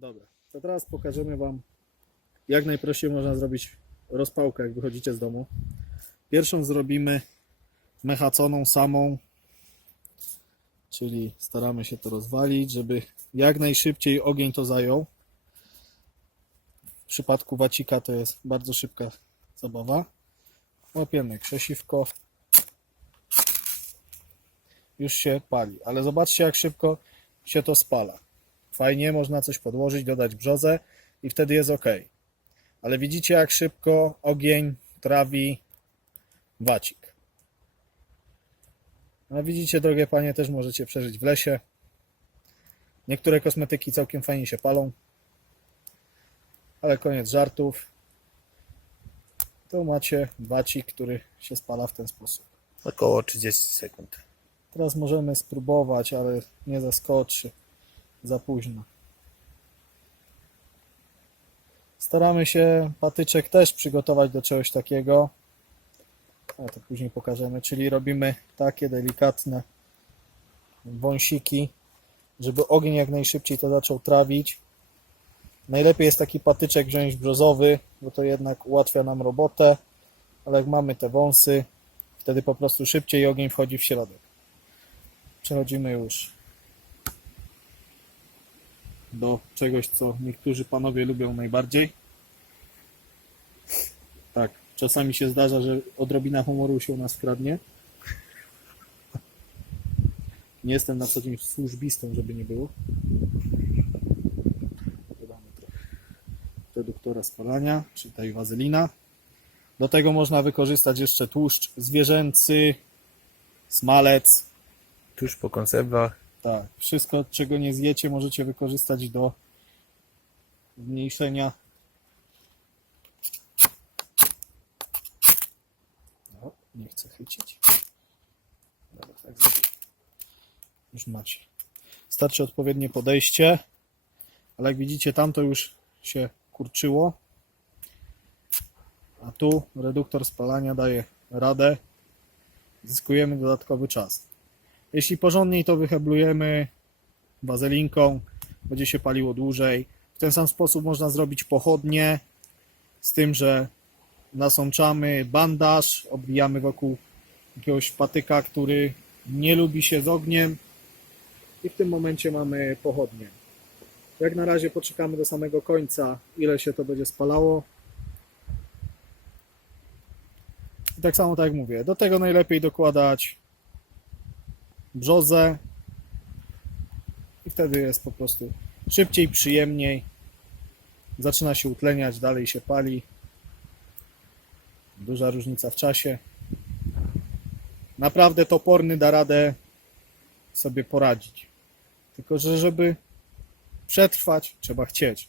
Dobra, to teraz pokażemy Wam, jak najprościej można zrobić rozpałkę, jak wychodzicie z domu. Pierwszą zrobimy mechaconą samą, czyli staramy się to rozwalić, żeby jak najszybciej ogień to zajął. W przypadku wacika to jest bardzo szybka zabawa. Łapiemy krzesiwko. Już się pali, ale zobaczcie jak szybko się to spala. Fajnie, można coś podłożyć, dodać brzozę i wtedy jest ok. Ale widzicie jak szybko ogień trawi wacik. A widzicie, drogie panie, też możecie przeżyć w lesie. Niektóre kosmetyki całkiem fajnie się palą. Ale koniec żartów. Tu macie wacik, który się spala w ten sposób. Około 30 sekund. Teraz możemy spróbować, ale nie zaskoczy. Za późno. Staramy się patyczek też przygotować do czegoś takiego. Ale to później pokażemy. Czyli robimy takie delikatne wąsiki, żeby ogień jak najszybciej to zaczął trawić. Najlepiej jest taki patyczek wziąć brzozowy, bo to jednak ułatwia nam robotę. Ale jak mamy te wąsy, wtedy po prostu szybciej ogień wchodzi w środek. Przechodzimy już do czegoś, co niektórzy panowie lubią najbardziej. Tak, czasami się zdarza, że odrobina humoru się u nas kradnie. Nie jestem na co dzień służbistą, żeby nie było. Dodamy trochę reduktora spalania, czy tej wazelina. Do tego można wykorzystać jeszcze tłuszcz zwierzęcy, smalec, Tuż po konserwach. Tak, wszystko czego nie zjecie możecie wykorzystać do zmniejszenia. No, nie chcę chycić. Dobra, tak zrobię. Już macie. Starczy odpowiednie podejście, ale jak widzicie tam to już się kurczyło. A tu reduktor spalania daje radę. Zyskujemy dodatkowy czas. Jeśli porządniej to wyheblujemy wazelinką, będzie się paliło dłużej. W ten sam sposób można zrobić pochodnie, z tym, że nasączamy bandaż, obwijamy wokół jakiegoś patyka, który nie lubi się z ogniem i w tym momencie mamy pochodnie. Jak na razie poczekamy do samego końca, ile się to będzie spalało. I tak samo tak jak mówię, do tego najlepiej dokładać brzozę i wtedy jest po prostu szybciej, przyjemniej. Zaczyna się utleniać, dalej się pali. Duża różnica w czasie. Naprawdę toporny da radę sobie poradzić. Tylko, że żeby przetrwać, trzeba chcieć.